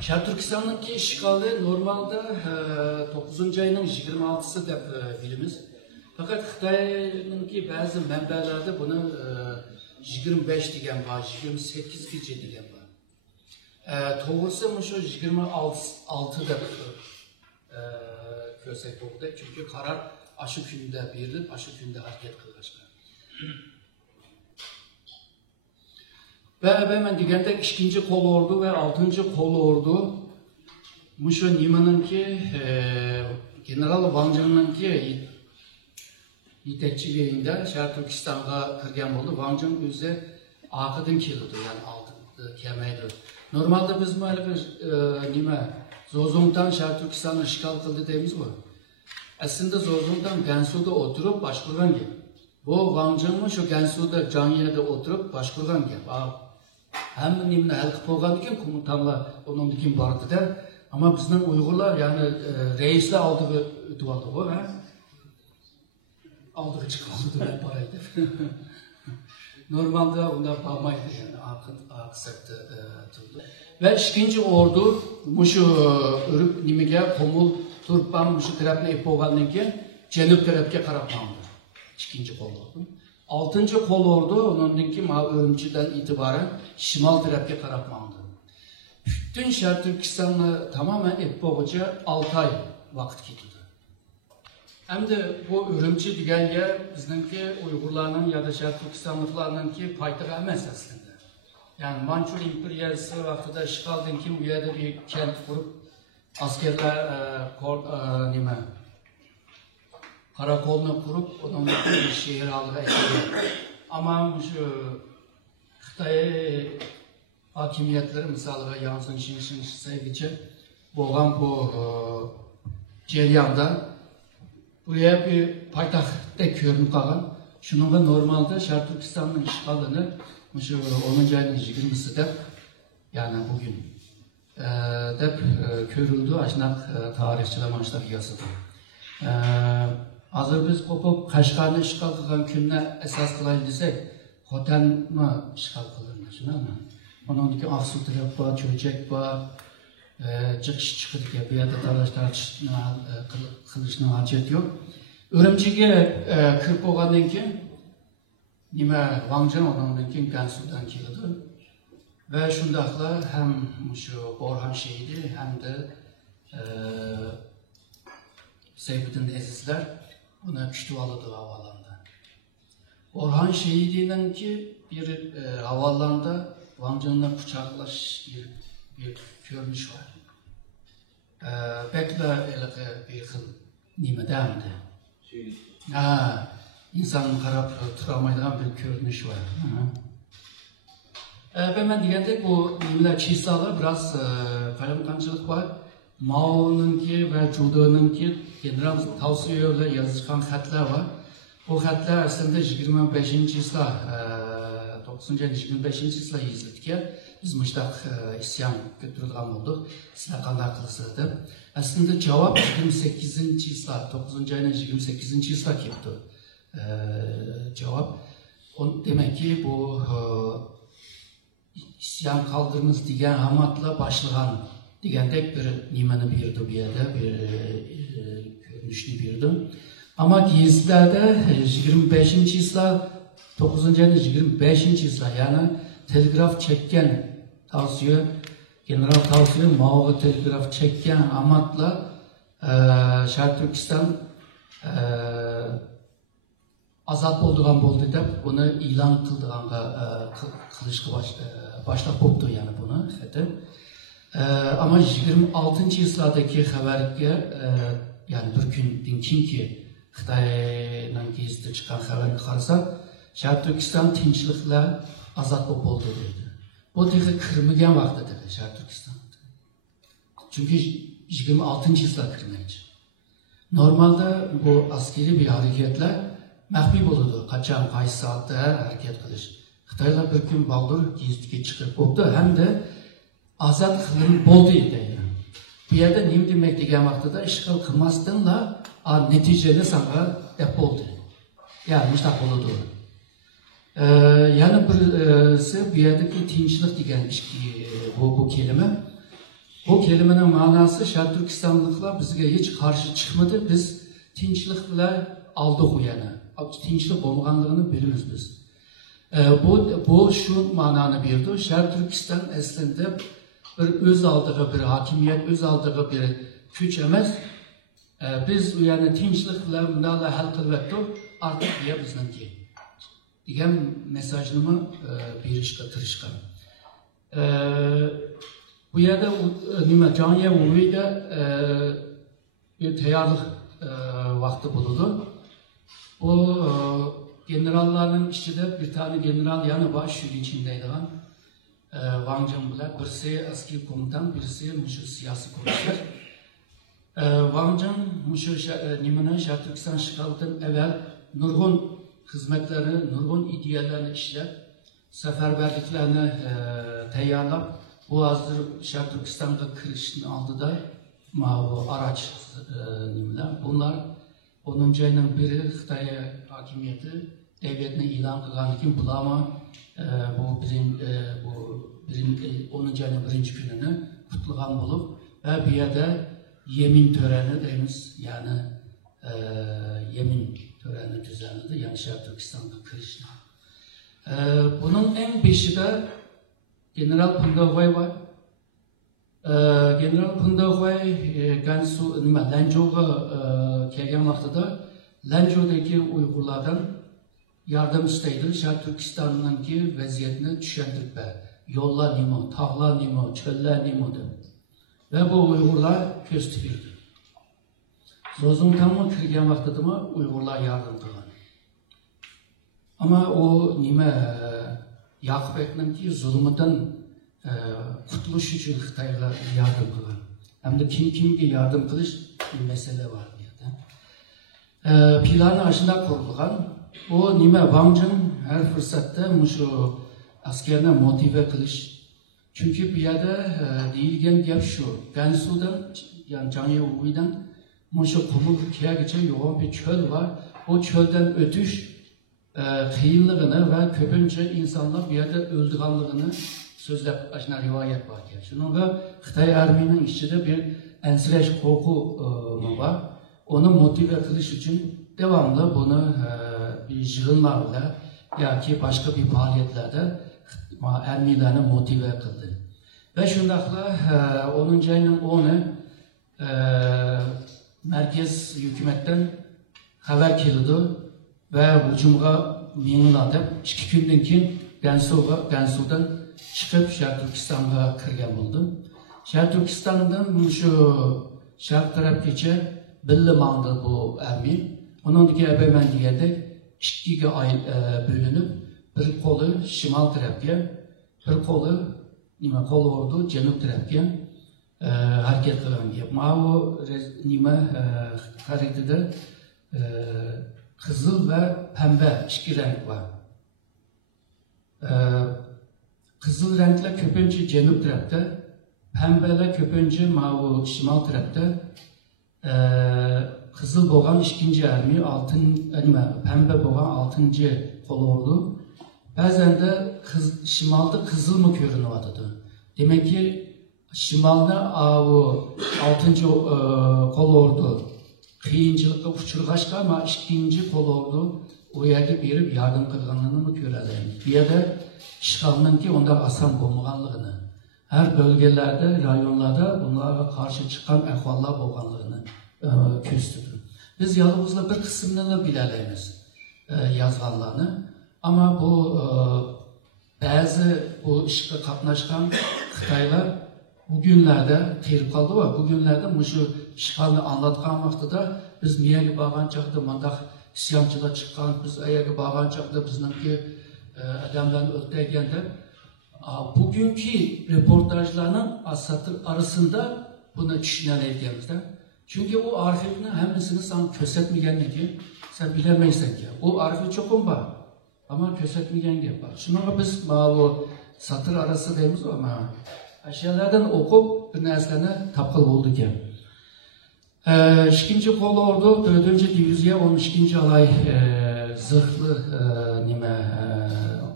Şarkı Türkistan'daki işgali normalde 9. ayının 26'sı da bilimiz. Fakat Xitay'ınki bazı mənbəlerde bunu 25 degen var, 28 gece degen var. Doğrusu şu 26 da körsek oldu. Çünkü karar aşı günde verilip aşı günde hareket kılacak. Ve hemen digende ikinci kol ordu ve 6. kol ordu Muşu Niman'ınki General Wang Zheng'ninki yetekçiliğinde Şarkı Türkistan'a kirgen oldu. Wang Zheng özü akıdın kilidi yani altı kemeydi. Normalde biz böyle nime Zozong'dan Şarkı Türkistan'ı işgal kıldı deyimiz bu. Aslında Zozong'dan Gansu'da oturup başkurgan gibi. Bu Wang Zheng'in şu Gansu'da Canya'da oturup başkurgan gibi. Hem nimle halkı polgandiken komutanlar onun dikin vardı der. Ama bizden Uygurlar yani reisle aldığı duvardı o. Aldığı çıkmadı ben paraydı. Normalde onda bağmaydı yani aksaktı tuttu. Ve ikinci ordu muşu örüp nimige komul turpan muşu tarafına ipolgandiken Cenub tarafına karaplandı. İkinci kol ordu. 6. kol ordu onunki Örümçü'den itibaren şimal tarafına karaplandı. Bütün Şarkı Türkistan'la tamamen eppoğuca 6 ay vakit gitti. Hem de bu Örümçü diyen yer bizimki Uygurlarının ya da Şarkı Türkistanlıklarınınki paytağı emez aslında. Yani Mançur İmperyalisi vaktida işgalden kim bu yerde bir kent kurup askerler karakolunu kurup onun bir şehir haline ekliyor. Ama şu Xitay hakimiyetleri mesela yansın şinşin sevgici boğan bu cereyanda buraya bir paytaxtda görünüp kalan şununla normalde Şarkı Türkistan'ın işgalini şu 10. ayın 20'sida yani bugün dep körüldü aşnak tarihçiler maçlar yazıldı. Hazır biz kopup Kaşgar'ını işgal kılan gününe esas kılayın desek Xotan'ı işgal kılırlar şuna mı? Onundaki Aksu tarafı var, Çöcek var, çıkış çıkıdık ya bir yerde tartışma kılışına hacet yok. Örümçüge kırp oğandan ki nime Wang Zheng onundan ki Gansu'dan kilidi. Ve şundakla hem şu Orhan şehidi hem de Seyfettin Ezizler buna küçük aladığı havalanda. Orhan şehidinin ki bir havalanda Wang Zheng'le kucaklaş bir görünüş var. Bekle bir kıl nime demdi. İnsanın karab turamaydıgan bir görünüş var. Ben diyende bu nimeler çiğsalar biraz kaymakamcılık var. Mao'nunki ve Judo'nunki General Tavsiye'yle yazışkan hatlar var. Bu hatlar aslında 25. yılda 9. ayın 25. yılda yazıldıkken biz müştak isyan götürülgen olduk. Sizler kanlar kılısıdır. Aslında cevap 28. yılda 9. ayın 28. yılda yaptı. Cevap demek ki bu isyan kaldırınız diyen hamatla başlayan digandek bir nimeni birdi bir yerde bir görünüşlü birdi. Ama gezilerde 25. yılda 9. ayın 25. yılda yani telgraf çekken tavsiye General Tavsiye Mao'ya telgraf çekken amatla Şarkı Türkistan azat olduğun boldu dep bunu ilan kıldığanga kılışkı başlap oldu yani bunu. Ama 26. yıllardaki haberge yani bir günden ki Xitay'dan gezide çıkan haberge karsa Şarkı Türkistan tinçlikle azat oldu dedi. Bu dedi kırmıgen vakti dedi Şarkı Türkistan. Çünkü 26. yıllar kırmıydı. Normalde bu askeri bir hareketler mahbib oldu. Kaçan, kaysi saatte hareket kılış. Xitaylar bir gün baldır gezdiğe çıkıp oldu. Hem de azat kılın boldu idi. Bir yerde neyim demek degen vaxtıda işgal kılmazdınla neticeli sana dep oldu. Yani müştak oldu. Yani bir yerdeki tinçlik degen bu kelime Bu kelimenin manası Şarkı Türkistanlıklar bizge hiç karşı çıkmadı. Biz tinçlikle aldık o yana. Tinçlik olmaganlığını biliriz biz. Bu şu mananı verdi. Şarkı Türkistan aslında bir öz aldığı bir hakimiyet, öz aldığı bir güç emez. Biz yani tinçlikle bunlarla hal kılvettik. Artık diye bizimki. Diyen mesajımı berişke tırışkan. Bu yerde nime caniye uvuyda bir teyarlık vakti bulundu. Bu generalların içinde bir tane general yanı baş şu içindeydi. Wang Zheng birisi askeri komutan, birisi müşür siyasi komiser. Wang Zheng müşür nimenin Şarkı Türkistan çıkardıktan evvel nurgun hizmetlerini, nurgun ideallerini işlep, seferberliklerini teyarlap, bu hazır Şarkı Türkistan'da kirişini aldı da bu araç nimeler. Bunlar 10. ayının biri Xitay hakimiyeti devletini ilan kılgan için bulama bu 10. ayının birinci gününü kutlugan bulup ve bir yerde yemin töreni deyimiz yani yemin töreni düzenledi yani Şarkı Türkistan'da kirişini. Bunun en beşi de General Pındahuay var. General Pındahuay Gansu, Lanzhou'ga kelgen vaxtıda Lanzhou'daki Uygurlardan yardım isteydi. Şarkı Türkistan'daki vaziyetini düşündürüp yolla nimo, tağla nimo, çöller nimo dedi. Ve bu Uygurlar köz tüpürdü. Rozuntan'ın kirgen vaxtıda mı Uygurlar yardım kılan. Ama o nime Yakup Ekmen'ki zulmüden kurtuluş için Xitay'a yardım kılan. Hem de kimge yardım kılış bir mesele var diye. Planı aşında kurulgan. O nime Wang Zheng her fırsatta şu askerine motive kılış. Çünkü bir yerde değilgen gap şu. Gansu'dan yani Canye Uğu'dan şu kumul kıya geçen yoğun bir çöl var. O çölden ötüş kıyımlığını ve köpünce insanlar bir yerde öldüğanlığını sözlep aşına rivayet var. Şununla Xitay Ermeni'nin içinde bir ensireş korku var. Onu motive kılış için devamlı bunu bir yığınlarla ya ki başka bir faaliyetlerde Ermenilerini motive kıldı. Ve şundakla 10. ayının 10'u merkez hükümetten haber kilidi ve hücumga meyinladıp 2 günden keyin Gansu'dan çıkıp Şarkı Türkistan'a kirgen buldu. Şarkı Türkistan'dan şu şark tarafgacha bilim aldı bu Ermeni. Onundaki ebemen diyerek 2'ye bölünüp bir kolu şimal tarafga, bir kolu nima kol ordu cenub tarafga hareket kılan gibi. Mavi nima haritede kızıl ve pembe 2 renk var. Kızıl renkle köpünce cenub tarafta, pembeyle köpünce mavi şimal tarafta, kızıl boğan 2. ermi, pembe boğan 6. kol ordu. Bazen de şimalda kızıl mı görünüyordu. Demek ki şimalda 6. kol ordu kıyıncılıkta uçurgaçka ama 2. kol ordu o yerde berip yardım kılganlığını mı görelim? Bir yerde işgalının ki onda asan olmaganlığını, her bölgelerde, rayonlarda bunlara karşı çıkan ehvallar olganlığını köstürdü. Biz yalnızla bir kısmını bileleyimiz yazganlarını. Ama bu bazı bu işe katnaşkan Xitaylar bugünlerde terip kaldı var. Bugünlerde şu işgalini anlatkan vaxtıda biz niyeli bağan çaktı, mandak isyancılar çıkan, biz ayağı bağan çaktı, bizimki adamların öldürgende. Bugünkü reportajlarının arasında bunu düşünebildiğimizde. Çünkü o arşivini hemsini sen kösetmeyen ki, sen bilemeysen ki. O arşiv çok var. Ama kösetmeyen gibi var. Şuna biz bu satır arası deyimiz ama aşağılardan okup bir nesline tapkıl oldu ki. 2. kol ordu 4. divizya 12. alay zırhlı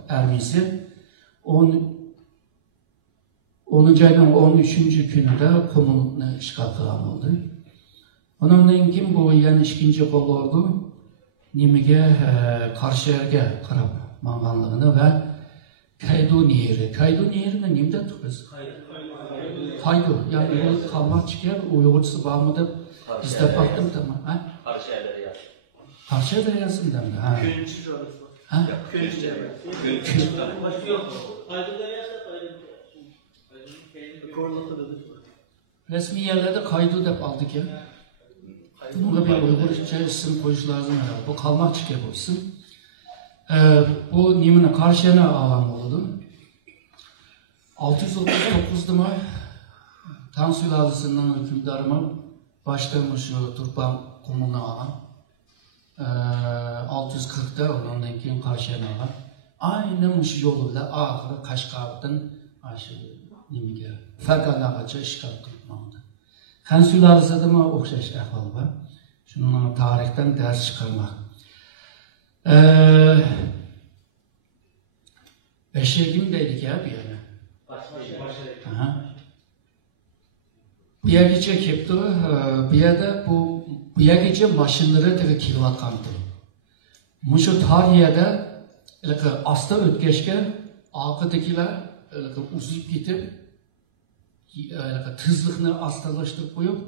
Ermisi 10. 10. ayının 13. günü de Qumulni işgal qilgan bo'ldi. Ondan keyin bu yana ikkinchi qo'lordu nimaga Qarshiga qarab manganligini va Kaydu nehrini nimda tutamiz? Kaydu, yani bu kalmakçıya Uygurcusu var mı da izlep baktım tamam. Qarshiga yazdım da. Köyüncü orası. Ha? Köyüncü. Başka yok. Kaydıda yerde kaydı. Resmi yerlerde Kaydu dep aldık ya. Buna bir Uygurca isim koyuş lazım herhalde. Bu kalmakçıya bu isim. Bu nimini Qarshiga alan oldu. 639'da mı Tan sülaləsinin hükümdarımı başlamış Turpan Qumulni alan. 640'da ondan keyin Qarshiga alan. Aynen şu yoluyla ahırı Qashqardan aşı nimaga Farg'onagacha ishg'ol qilmoqda. Xan sülaləsida mı o'xshash ahvol bor. Shuning tarixdan dars chiqarmoq. Beşegim dedik ya bir yana. Bu yergece kepti, bu yerde bu yergece maşinleri de kilovatkandı. Muşu tarihiyede asla ötkeşke arkadakiler uzayıp gidip tızlıkını astalaştırıp koyup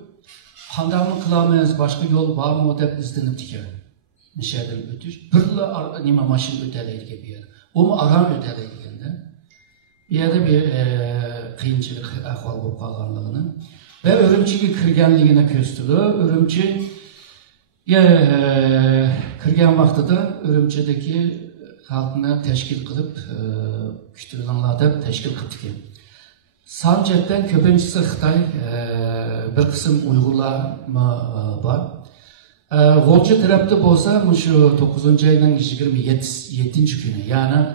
qandayını kılamayız, başka yol var mı dep izlenip diker. Nişerden ötüş. Birli nima maşin öteleydi bir yer. O mu aran öteleydi de. Bir yerde bir kıyınçılık ahval bulup kalganlığını. Ve Örümçi'ye kirgenliğine köstülü. Örümçi kirgen vaxtıda Örümçi'deki halkını teşkil kılıp kütülanlarda teşkil kıldı ki. Sancet'ten köpencisi Xitay bir kısım Uygurlar var. Volca tarafta bolsa şu 9. ayının 27. günü yani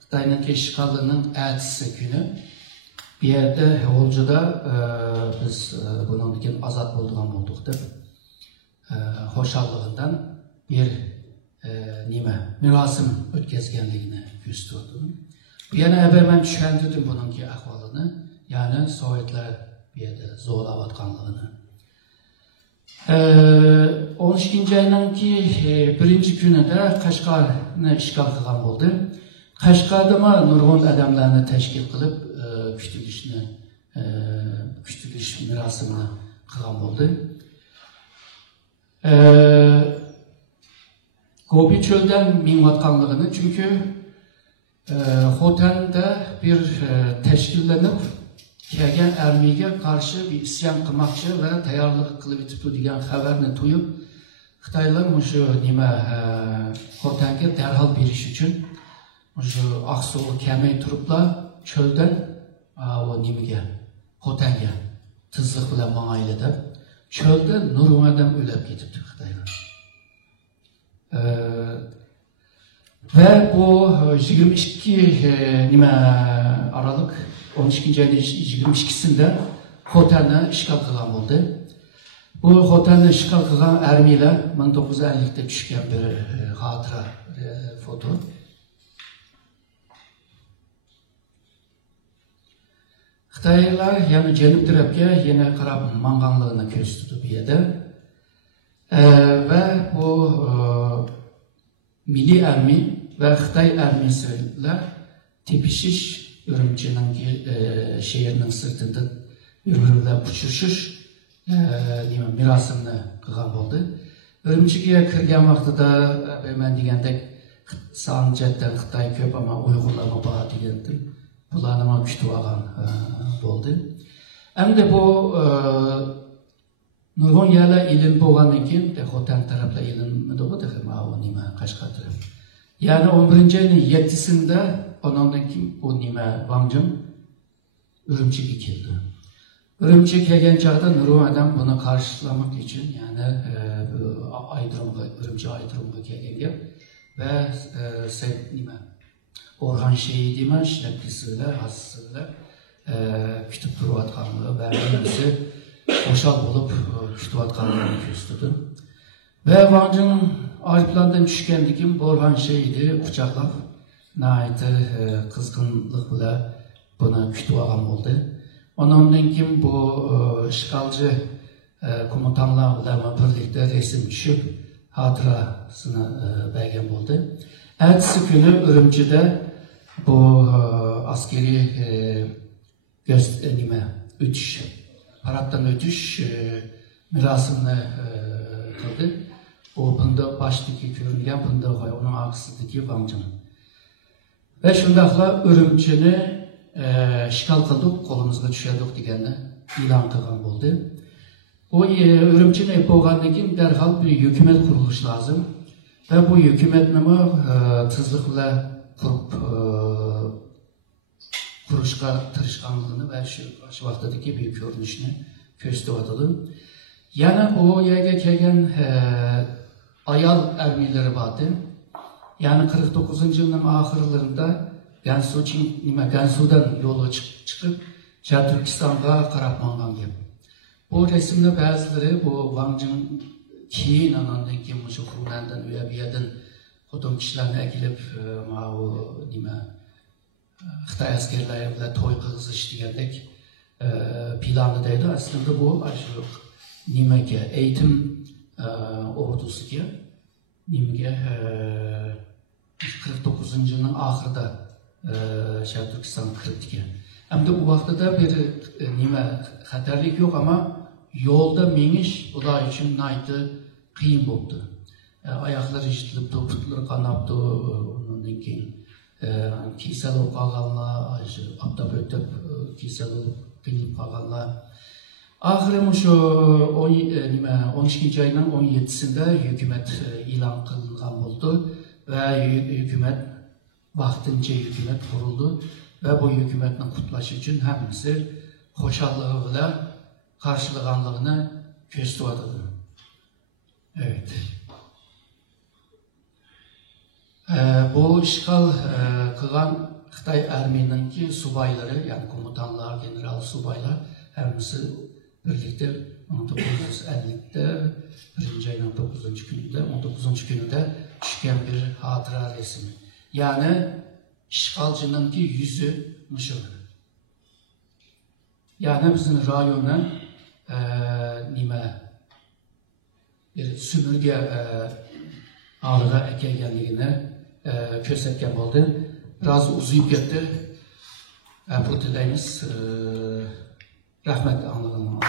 Xitay'ın işgalının ertesi günü bir yerde Volca'da biz bunun için azat bulduğun bulduk da hoşallığından bir mirasim ötkezgenliğine gösterdi. Bir yana ben düşündürdüm bununki ahvalını yani Sovyetler bir yerde zorlavatkanlığını. 12. ayının ki birinci günüde Qashqarni işgal qilgan bo'ldi. Qashqarda nurg'un adamlarni tashkil qilib kutilish marosimini qilgan bo'ldi. Gobi çölden minvatkanlığını çünkü Xotan'da bir teşkillenip kelgan armiyaga qarshi bir isyon qilmoqchi va tayyorlik qilib yetibdi degan xabarni tuyib Xitoylar shu Xotanga darhol berish uchun shu Aqsuv kamay turiblar cho'ldan o nimaga Xotanga tizliq bilan mang'aylada cho'lda nurg'un odam o'lib ketibdi Xitoylar. Ve bu 22 Aralık 12. ayın 22'sinde Xotan'ı işgal qilgan bo'ldi. Bu Xotan'ı işgal qilgan armiyalar 1950'de tushgan bir xotira foto. Xitoylar yana janub tarafga yana qarab manganligini ko'rsatdi bu yerda. Ve bu Milli Armiya ve Xitoy armiyasilar tepişiş Örümçi'nin şehirinin sırtında bir-biriyle uçuşuş mirasimini qilgan bo'ldi. Örümçi'ye kirgan vaqtida ben degandek Sancet'ten Xitoy ko'p ama Uyg'urlar bor degandim. Bularni kutib olgan bo'ldi. Endi bu nurg'un yerlar ilm bo'lgandan keyin Xotan taraflar ilmida bu nima Qashqar taraf. Yani 11. ayının 7'sinde ondan keyin bu Vangcım Örümçi'ye keldi. Örümçi'ye kelgan chog'da nurg'un odam buni qarşılamak için yani Örümçi aydırımga kelgan ve Orhan Şehidiyman şinakisiyle, hasisiyle kütüp duruvatkanlığı ve elimizi boşal olup kütüvatkanlığını gösterdi. Ve Vangcı'nın ayrıplarından düşkenlikim Orhan Şehidi kucaklap naiti kızgınlık bile buna kütüvagan oldu. Ondan kim bu işgalci komutanlarla birlikte resim düşüp hatırasını belgen oldu. Ertesi günü Ürümçi'de bu askeri ötüş, paraddan ötüş mirasını kıldı. O pında baştaki görüngen pında var, onun aksıdaki Vangcı'nın. Ve şundakla Ürümçi'ni işgal kıldık, kolumuzga düşerdik degeni ilan kılgan oldu. O Ürümçi'ni epoğandan keyin derhal bir hükümet kuruluş lazım. Ve bu hükümetnimi tızlıkla kurup kuruşka tırışkanlığını ve şu vaxtdaki bir görünüşünü gösterdi. Yani o yerge kelgen ayal ermileri vardı. Yani 49. yılın ahırlarında Gansu'dan yola çıkıp Türkistan'a qarab mangan gibi. Bu resimde bazıları bu Vangcı'nın keyin anandan keyin şu Hunan'dan veya bir yerden hodum kişilerine ekilip Xitay askerleri bilen toy kızış degandek planıdaydı. Aslında bu aşırı nimege eğitim ordusu ki nimege 49. yılın ahırda Türkistan'a kırıktı ki. Hem de bu vaxtada bir xatarlik yok ama yolda meniş ular için naydı kıyım oldu. Ayakları işitilip, putları kanaptı, ondan keyin kisel olup kalganlar, aptap ötüp kisel olup kıyılıp kalganlar. Ahırım şu 12. ayının 17'sinde hükümet ilan kılıngan oldu ve hükümet vaxtınca hükümet kuruldu ve bu hükümetin kutlaşı için hemisi hoşallığıyla karşılaganlığını gösterdi. Evet. Bu işgal kılan Xitay Ermeni'ninki subayları, yani komutanlar, general subaylar hemisi birlikte 1950'de 1. ayının 19. gününde düşken bir hatıra resmi. Yani işgalcınınki yüzü mışıl. Yani bizim rayonun bir sümürge ağrıda ekelgenliğine kösetken oldu. Biraz uzayıp gitti. Bu dileyimiz rahmetli anladığım